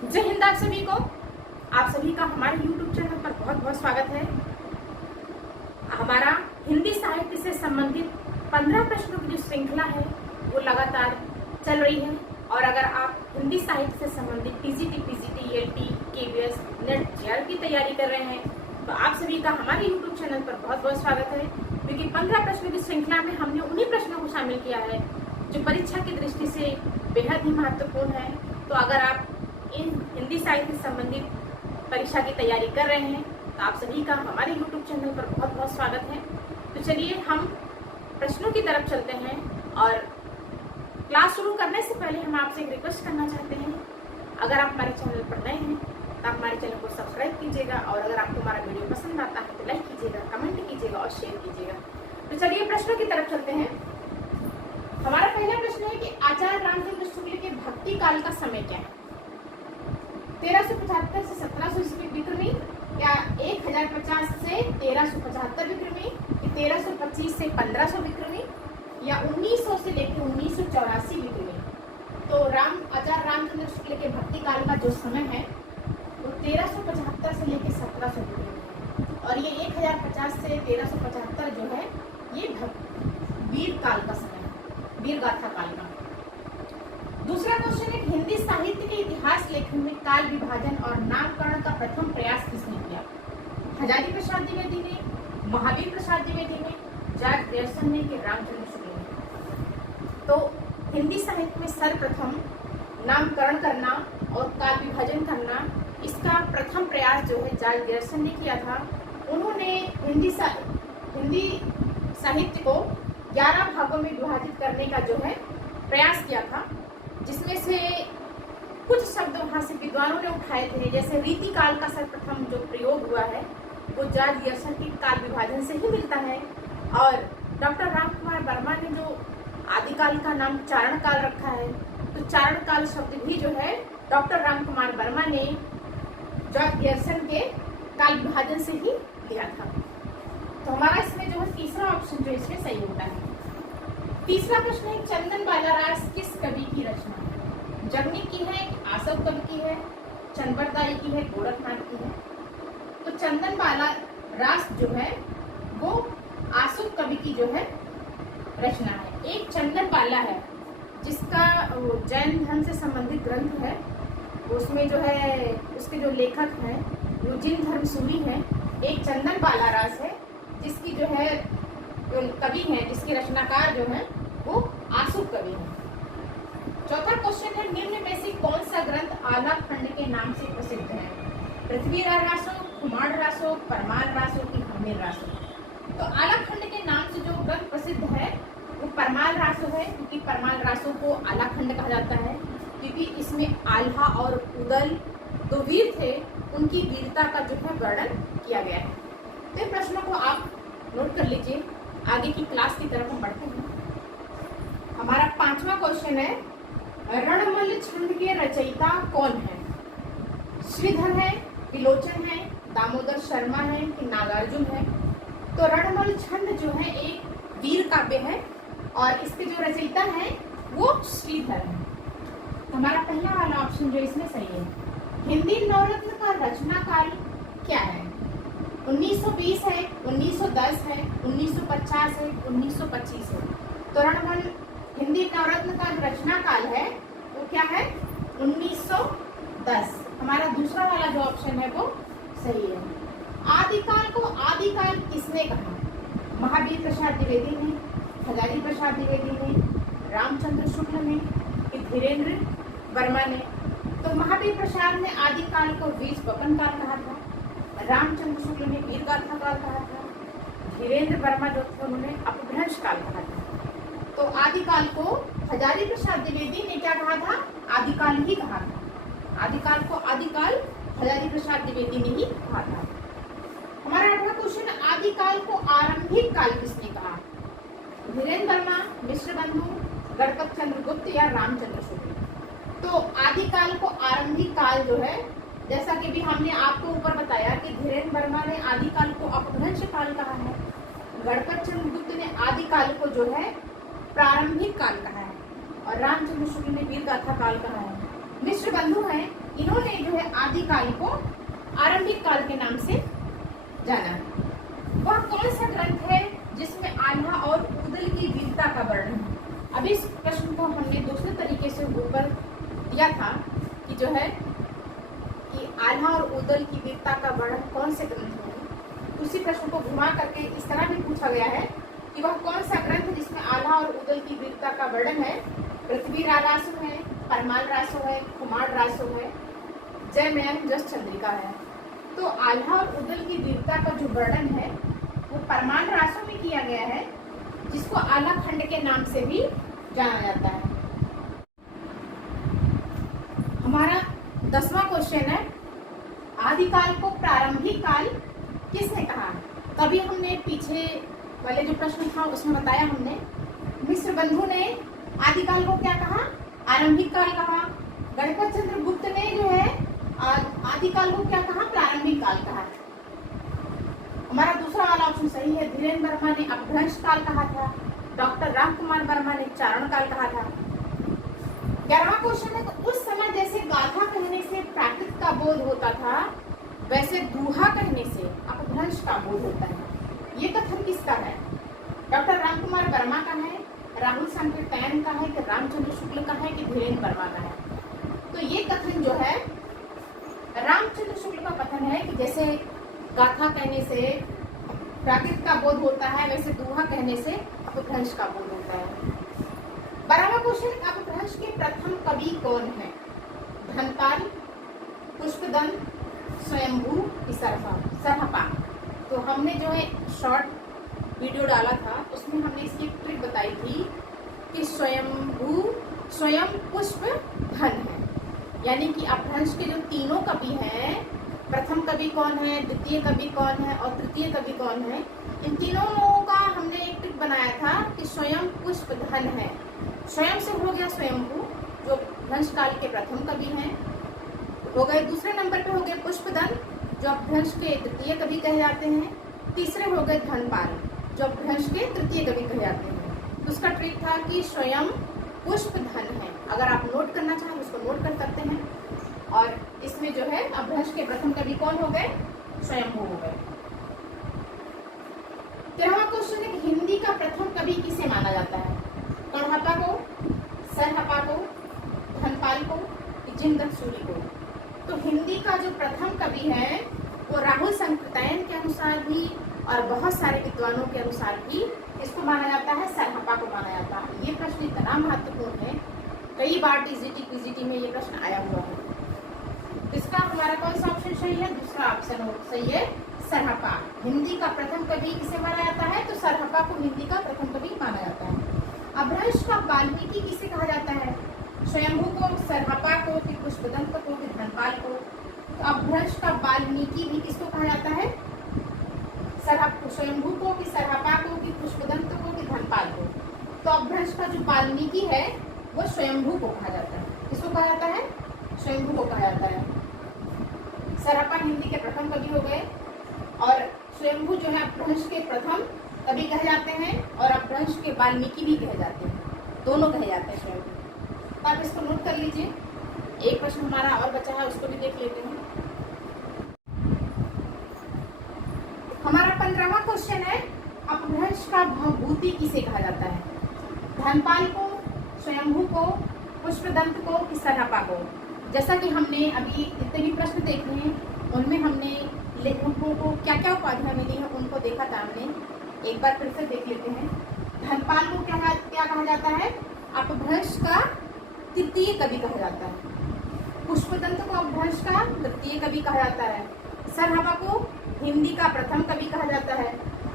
जय हिंद आप सभी को। आप सभी का हमारे YouTube चैनल पर बहुत बहुत स्वागत है। हमारा हिंदी साहित्य से संबंधित 15 प्रश्नों की जो श्रृंखला है वो लगातार चल रही है। और अगर आप हिंदी साहित्य से संबंधित TGT, PGT, ELT, KVS, NET, JRF की तैयारी कर रहे हैं तो आप सभी का हमारे YouTube चैनल पर बहुत बहुत स्वागत है। क्योंकि 15 प्रश्नों की श्रृंखला में हमने उन्हीं प्रश्नों को शामिल किया है जो परीक्षा की दृष्टि से बेहद ही महत्वपूर्ण है। तो अगर आप इन हिंदी साहित्य से संबंधित परीक्षा की तैयारी कर रहे हैं तो आप सभी का हमारे YouTube चैनल पर बहुत बहुत स्वागत है। तो चलिए हम प्रश्नों की तरफ चलते हैं। और क्लास शुरू करने से पहले हम आपसे एक रिक्वेस्ट करना चाहते हैं, अगर आप हमारे चैनल पर नए हैं तो आप हमारे चैनल को सब्सक्राइब कीजिएगा और अगर आपको हमारा वीडियो पसंद आता है तो लाइक कीजिएगा, कमेंट कीजिएगा और शेयर कीजिएगा। तो चलिए प्रश्नों की तरफ चलते हैं। हमारा पहला प्रश्न है कि आचार्य रामचंद्र शुक्ल के भक्ति काल का समय क्या है? 1375 से 1700 ईस्वी विक्रमी, या 1050 से 1375 विक्रमी, 1325 से 1500 विक्रमी, या 1900 से लेकर 1984 विक्रमी। तो आचार्य रामचंद्र शुक्ल के भक्ति काल का जो समय है वो 1375 से लेकर 1700 विक्रमी है। और ये 1050 से 1375 जो है ये वीर काल का समय है, वीर गाथा काल का। दूसरा क्वेश्चन है, हिंदी साहित्य के इतिहास लेखन में काल विभाजन और नामकरण का प्रथम प्रयास किसने किया? हजारी प्रसाद द्विवेदी ने, महावीर प्रसाद द्विवेदी ने, जॉर्ज ग्रियर्सन ने, कि रामचंद्र शुक्ल ने? तो हिंदी साहित्य में सर्वप्रथम नामकरण करना और काल विभाजन करना, इसका प्रथम प्रयास जो है जॉर्ज ग्रियर्सन ने किया था। उन्होंने हिंदी साहित्य को 11 भागों में विभाजित करने का जो है प्रयास किया था, जिसमें से कुछ शब्द वहां से विद्वानों ने उठाए थे। जैसे रीति काल का सर्वप्रथम जो प्रयोग हुआ है वो जॉर्ज ग्रियर्सन के काल विभाजन से ही मिलता है। और डॉक्टर रामकुमार वर्मा ने जो आदिकाल का नाम चारण काल रखा है, तो चारण काल शब्द भी जो है डॉक्टर रामकुमार वर्मा ने जॉर्ज ग्रियर्सन के काल विभाजन से ही लिया था। तो हमारा इसमें जो है तीसरा ऑप्शन जो इसमें सही होता है। तीसरा प्रश्न है, चंदन बाला रास किस कवि की रचना है? जगनी की है, आसव कवि की है, चंबरदाई की है, गोरखनाथ की है? तो चंदन बाला रास जो है वो आसव कवि की जो है रचना है। एक चंदन बाला है जिसका जैन धर्म से संबंधित ग्रंथ है, उसमें जो है उसके जो लेखक हैं वो जिन धर्म सूरी हैं। एक चंदन बाला रास है जिसकी जो है जो कवि हैं, जिसकी रचनाकार जो है वो आसु कवि है। चौथा क्वेश्चन है, निम्न में से कौन सा ग्रंथ आला खंड के नाम से प्रसिद्ध है? पृथ्वी रासो, कुमार रासो, परमार रासो की हमीर रासो? तो आला खंड के नाम से जो ग्रंथ प्रसिद्ध है वो परमाल रासो है, क्योंकि परमाल रासो को आला खंड कहा जाता है क्योंकि इसमें आल्हा और उदल दो वीर थे, उनकी वीरता का जो है वर्णन किया गया है। तो इन प्रश्नों को आप नोट कर लीजिए। आगे की क्लास की तरफ हम बढ़ते हैं। हमारा पांचवा क्वेश्चन है, रणमल्ल छंद के रचयिता कौन है? श्रीधर है, विलोचन है, दामोदर शर्मा है कि नागार्जुन है? तो रणमल्ल छंद जो है एक वीर काव्य है और इसके जो रचयिता है वो श्रीधर है। हमारा पहला वाला ऑप्शन जो इसमें सही है। हिंदी नवरत्न का रचना काल क्या है? 1920 है, 1910 है, 1950 है, 1925 है? तो रणमल्ल हिंदी नवरत्न का रचना काल है वो क्या है? 1910। हमारा दूसरा वाला जो ऑप्शन है वो सही है। आदिकाल को आदिकाल किसने कहा? महावीर प्रसाद द्विवेदी ने, हजारी प्रसाद द्विवेदी ने, रामचंद्र शुक्ल ने कि धीरेन्द्र वर्मा ने? तो महावीर प्रसाद ने आदिकाल को बीज वपन काल कहा था, रामचंद्र शुक्ल ने वीर गाथा काल कहा था, धीरेन्द्र वर्मा जो थे उन्होंने अपभ्रंश काल कहा था। तो आदिकाल को हजारी प्रसाद द्विवेदी ने क्या कहा था? आदिकाल ही कहा था। आदिकाल को आदिकाल हजारी प्रसाद द्विवेदी ने ही कहा था। हमारा 8वां क्वेश्चन, आदिकाल को आरंभिक काल किसने कहा? धीरेन्द्र वर्मा, मिश्र बंधु, गणपत चंद्र गुप्त या रामचंद्र शुक्ल? तो आदिकाल को आरंभिक काल जो है, जैसा कि भी हमने आपको ऊपर बताया कि धीरेन्द्र वर्मा ने आदिकाल को अपभ्रंश काल कहा है, गणपत चंद्र गुप्त ने आदिकाल को जो है प्रारंभिक काल कहा है और रामचंद्र शुक्ल ने वीर गाथा काल कहा है। मिश्र बंधु हैं इन्होंने जो है आदिकाल को आरंभिक काल के नाम से जाना। वह कौन सा ग्रंथ है जिसमें आल्हा और ऊदल की वीरता का वर्णन है? अभी इस प्रश्न को हमने दूसरे तरीके से ऊपर दिया था कि जो है कि आल्हा और ऊदल की वीरता का वर्णन कौन से ग्रंथ में है। उसी प्रश्न को घुमा करके इस तरह भी पूछा गया है कि वह कौन सा ग्रंथ जिसमें आल्हा और ऊदल की वीरता का वर्णन है। पृथ्वी रासो है, परमाल रासो है, कुमार रासो है, जयमयन जस चंद्रिका है। तो आल्हा और ऊदल की वीरता का जो वर्णन है वो परमाल रासो में किया गया है, जिसको आल्हा खंड के नाम से भी जाना जाता है। हमारा 10वां क्वेश्चन है, आदिकाल को प्रारंभिक काल किसने कहा? तभी हमने पीछे वाले जो प्रश्न था उसमें बताया हमने, मिस्र बंधु ने आदिकाल को क्या कहा? आरंभिक काल कहा। गणपत चंद्र गुप्त ने जो है आदिकाल को क्या कहा? प्रारंभिक काल कहा। हमारा दूसरा वाला ऑप्शन सही है। धीरेन्द्र वर्मा ने अपभ्रंश काल कहा था। डॉक्टर रामकुमार वर्मा ने चारण काल कहा था। 11वां क्वेश्चन है, तो उस समय जैसे गाथा कहने से प्राकृत का बोध होता था, वैसे दूहा कहने से अपभ्रंश का बोध होता है। ये कथन किसका है? डॉक्टर रामकुमार वर्मा का है, राहुल सांकृत्यायन का है, कि रामचंद्र शुक्ल का है, कि धीरेन्द्र वर्मा का है? तो ये कथन जो है रामचंद्र शुक्ल का कथन है कि जैसे गाथा कहने से प्राकृत का बोध होता है, वैसे दूहा कहने से अपभ्रंश का बोध होता है। 12वां क्वेश्चन, अपभ्रंश के प्रथम कवि कौन है? धनपाल, पुष्पदंत, स्वयंभू, सरहपा। तो हमने जो है शॉर्ट वीडियो डाला था, उसमें हमने इसकी एक ट्रिक बताई थी कि स्वयंभू स्वयं पुष्प धन है, यानी कि अपभ्रंश के जो तीनों कवि हैं, प्रथम कवि कौन है, द्वितीय कवि कौन है और तृतीय कवि कौन है, इन तीनों लोगों का हमने एक ट्रिक बनाया था कि स्वयं पुष्प धन है। स्वयं से हो गया स्वयंभू, जो अपभ्रंश काल के प्रथम कवि हैं, हो गए। दूसरे नंबर पे हो गए पुष्पदंत, जो अपभ्रंश के तृतीय कवि कहे जाते हैं। तीसरे हो गए धनपाल, जो अपभ्रंश के तृतीय कवि कहे जाते हैं। तो उसका ट्रिक था कि स्वयं पुष्प धन है। अगर आप नोट करना चाहें उसको नोट कर सकते हैं। और इसमें जो है अपभ्रंश के प्रथम कवि कौन हो गए? स्वयंभू हो गए। 13वां क्वेश्चन है, हिंदी का प्रथम कवि किसे माना जाता है? कणहप्पा को, सरहप्पा को, धनपाल को, जिंदक सूरी को? तो हिंदी का जो प्रथम कवि है वो राहुल सांकृत्यायन के अनुसार भी और बहुत सारे विद्वानों के अनुसार भी इसको माना जाता है, सरहप्पा को माना जाता है। ये प्रश्न इतना महत्वपूर्ण है, कई बार टीजीटी पीजीटी में ये प्रश्न आया हुआ है। इसका हमारा कौन सा ऑप्शन सही है? दूसरा ऑप्शन सही है, सरहप्पा। हिंदी का प्रथम कवि किसे माना जाता है? तो सरहप्पा को हिंदी का प्रथम कवि माना जाता है। अपभ्रंश का वाल्मीकि किसे कहा जाता है? स्वयंभू को, सरहप्पा को, कि पुष्पदंत को, कि धनपाल को? तो अपभ्रंश का वाल्मीकि भी किसको कहा जाता है? स्वयंभू को, कि सरहप्पा को, कि पुष्पदंत को, कि धनपाल को? तो अपभ्रंश का जो वाल्मीकि है वो स्वयंभू को कहा जाता है। किसको कहा जाता है? स्वयंभू को कहा जाता है। सरहप्पा हिंदी के प्रथम कवि हो गए और स्वयंभू जो है अपभ्रंश के प्रथम कवि कहे जाते हैं और अपभ्रंश के वाल्मीकि भी कहे जाते हैं, दोनों कहे जाते हैं स्वयंभू। तो आप इसको नोट कर लीजिए। एक प्रश्न हमारा और बचा है, उसको भी देख लेते हैं। हमारा 15वां क्वेश्चन है, अपभ्रंश का भवभूति किसे कहा जाता है? धनपाल को, स्वयंभू को, पुष्पदंत को, कि सरहप्पा को? जैसा कि हमने अभी जितने भी प्रश्न देखे हैं उनमें हमने लेखकों को क्या क्या उपाधियां मिली है उनको देखा था हमने। एक बार फिर से देख लेते हैं। धनपाल को क्या कहा जाता है? अपभ्रंश का तृतीय कवि कहा जाता है। पुष्पदंत को अपभ्रंश का तृतीय कवि कहा जाता है। सरहप्पा को हिंदी का प्रथम कवि कहा जाता है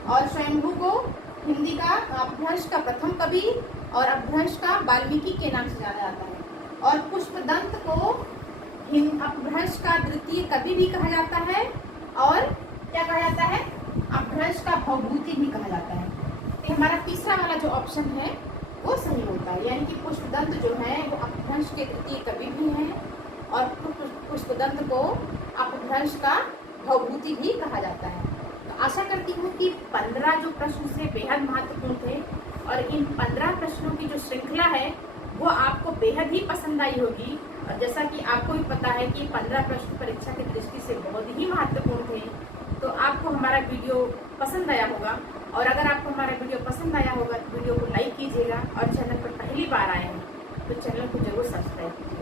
और स्वयंभू को हिंदी का अपभ्रंश का प्रथम कवि और अपभ्रंश का वाल्मीकि के नाम से जाना जाता है। और पुष्पदंत को अपभ्रंश का द्वितीय कवि भी कहा जाता है और क्या कहा जाता है? अपभ्रंश का भवभूति भी कहा जाता है। तो हमारा तीसरा वाला जो ऑप्शन है वो सही होता है, यानी कि पुष्पदंत जो है वो अपभ्रंश के तृतीय कवि भी हैं और पुष्पदंत को अपभ्रंश का भवभूति भी कहा जाता है। तो आशा करती हूँ कि 15 जो प्रश्न से बेहद महत्वपूर्ण थे और इन 15 प्रश्नों की जो श्रृंखला है वो आपको बेहद ही पसंद आई होगी और जैसा कि आपको भी पता है कि 15 प्रश्न परीक्षा की दृष्टि से बहुत ही महत्वपूर्ण थे, तो आपको हमारा वीडियो पसंद आया होगा। और अगर आपको हमारा वीडियो पसंद आया होगा तो वीडियो को लाइक कीजिएगा, और चैनल पर पहली बार आए हैं तो चैनल को जरूर सब्सक्राइब कीजिए।